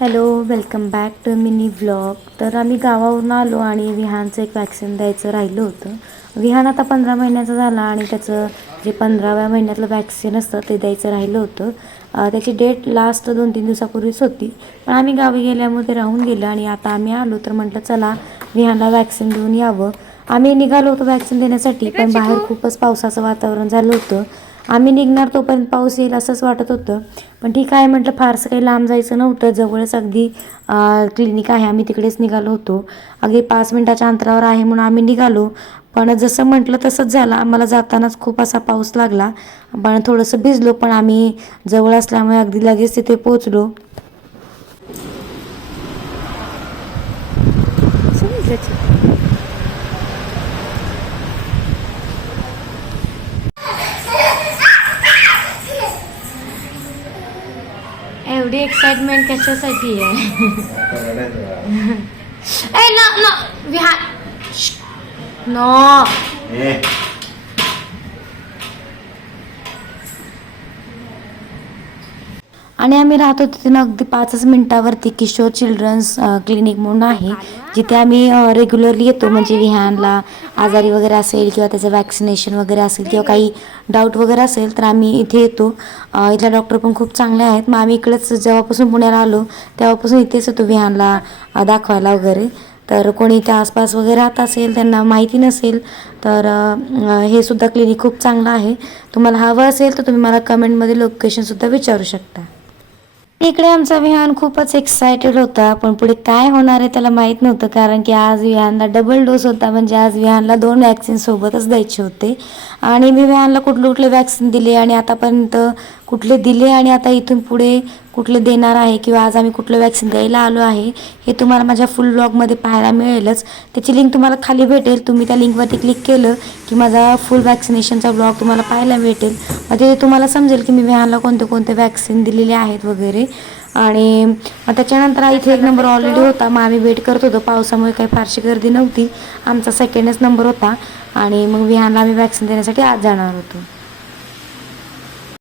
Hello, welcome back to mini vlog. तर आम्ही गावावरून आलो आणि विहानचं एक वॅक्सिन द्यायचं राहिलं होतं. विहान आता 15 महिन्याचा झाला आणि त्याचं जे 15व्या महिन्यातलं वॅक्सिन असतं ते द्यायचं राहिलं होतं. त्याची डेट लास्ट 2-3 दिवसापूर्वीच होती, पण आम्ही गावी गेल्यामुळे ते राहून गेलं आणि आता आम्ही आलो तर म्हटलं चला विहानला वॅक्सिन देऊन यावं. आम्ही निघालो होतो वॅक्सिन देण्यासाठी, पण बाहेर खूपच पावसाचं वातावरण झालं होतं. आम्ही निघणार तोपर्यंत पाऊस येईल असंच वाटत होतं, पण ठीक आहे म्हटलं, फारसं काही लांब जायचं नव्हतं, जवळच अगदी क्लिनिक आहे, आम्ही तिकडेच निघालो होतो. अगदी 5 मिनिटाच्या अंतरावर आहे म्हणून आम्ही निघालो, पण जसं म्हटलं तसंच झालं. आम्हाला जातानाच खूप असा पाऊस लागला, पण थोडंसं भिजलो, पण आम्ही जवळ असल्यामुळे अगदी लगेच तिथे पोचलो. एवढी एक्साइटमेंट कशासाठी आहे? ए नो नो विहान नो. आणि आम्ही राहतो तिथे अगदी 5 मिनिटावरती किशोर चिल्ड्रन्स क्लिनिक म्हणून आहे, जिथे आम्ही रेग्युलरली येतो. म्हणजे विहानला आजारी वगैरे असेल किंवा त्याचं वॅक्सिनेशन वगैरे असेल किंवा काही डाऊट वगैरे असेल तर आम्ही इथे येतो. इथल्या डॉक्टर पण खूप चांगले आहेत. मग आम्ही इकडेच जेव्हापासून पुण्याला आलो तेव्हापासून इथेच येतो विहानला दाखवायला वगैरे. तर कोणी इथे आसपास वगैरे राहत असेल, त्यांना माहिती नसेल तर हे सुद्धा क्लिनिक खूप चांगलं आहे. तुम्हाला हवं असेल तर तुम्ही मला कमेंटमध्ये लोकेशनसुद्धा विचारू शकता. इकडे आमचा विहान खूपच एक्सायटेड होता, पण पुढे काय होणार आहे त्याला माहीत नव्हतं, कारण की आज विहानला डबल डोस होता. म्हणजे आज विहानला 2 वॅक्सिन सोबतच द्यायचे होते. आणि मी विहानला कुठले वॅक्सिन दिले आणि आतापर्यंत कुठले दिले आणि आता इथून पुढे कुठले देणार आहे किंवा आज आम्ही कुठलं वॅक्सिन द्यायला आलो आहे हे तुम्हाला माझ्या फुल ब्लॉगमध्ये पाहायला मिळेलच. त्याची लिंक तुम्हाला खाली भेटेल. तुम्ही त्या लिंकवरती क्लिक केलं की माझा फुल वॅक्सिनेशनचा ब्लॉग तुम्हाला पाहायला भेटेल. तिथे तुम्हाला समजेल की मी विहानला कोणते वॅक्सिन दिलेले आहेत वगैरे. आणि त्याच्यानंतर इथे 1 नंबर ऑलरेडी होता. मग आम्ही वेट करत होतो, पावसामुळे काही फारशी गर्दी नव्हती. आमचा 2nd नंबर होता आणि मग विहानला आम्ही वॅक्सिन देण्यासाठी आज जाणार होतो.